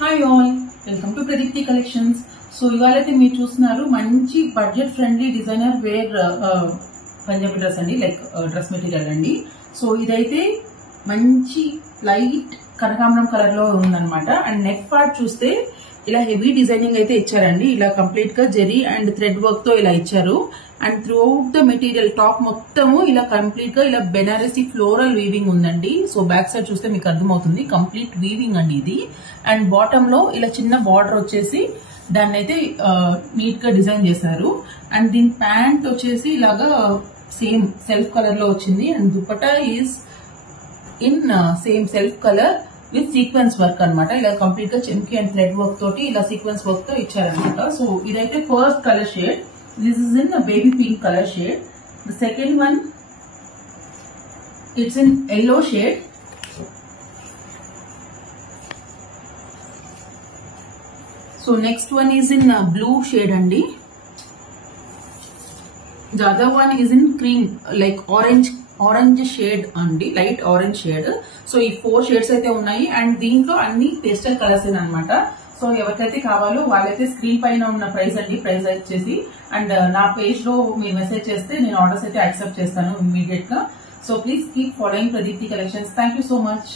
Hi all, welcome to Pradeepthi collections. So ఇవాళైతే మీరు చూస్తున్నారు మంచి budget friendly designer wear Punjabi dress అండి, లైక్ డ్రెస్ మెటీరియల్ అండి. సో ఇదైతే మంచి లైట్ కనకాంబరం కలర్ లో ఉందన్నమాట. అండ్ నెక్ పార్ట్ చూస్తే ఇలా హెవీ డిజైనింగ్ అయితే ఇచ్చారండి. ఇలా కంప్లీట్ గా జెరీ అండ్ థ్రెడ్ వర్క్ తో ఇలా ఇచ్చారు. And through out the material top మొత్తము ఇలా కంప్లీట్ గా ఇలా బెనారసీ ఫ్లోరల్ వీవింగ్ ఉందండి. సో బ్యాక్ సైడ్ చూస్తే మీకు అర్థమవుతుంది, కంప్లీట్ వీవింగ్ అండి ఇది. అండ్ బాటమ్ లో ఇలా చిన్న బార్డర్ వచ్చేసి దాన్ని అయితే నీట్ గా డిజైన్ చేశారు. అండ్ దీని ప్యాంట్ వచ్చేసి ఇలాగా సేమ్ సెల్ఫ్ కలర్ లో వచ్చింది. And dupatta is in same self colour with sequence work అనమాట. ఇలా కంప్లీట్ గా చెంకి అండ్ థ్రెడ్ వర్క్ తోటి ఇలా సీక్వెన్స్ వర్క్ తో ఇచ్చారనమాట. సో ఇదైతే first colour shade. This is in baby pink colour shade. The second one it's in yellow shade. So next one is in blue shade అండి. The other one is in cream like orange shade అండి, light orange shade. So ఈ 4 shades అయితే ఉన్నాయి. And దీంట్లో అన్ని pastel colours అనమాట. So ఎవరికైతే కావాలో వాళ్ళైతే స్క్రీన్ పైన ఉన్న ప్రైస్ అండి, ప్రైస్ వచ్చేసి. అండ్ నా పేజ్ లో మీరు మెసేజ్ చేస్తే నేను ఆర్డర్స్ అయితే యాక్సెప్ట్ చేస్తాను ఇమీడియట్ గా. So please keep following Pradeepti collections. Thank you so much.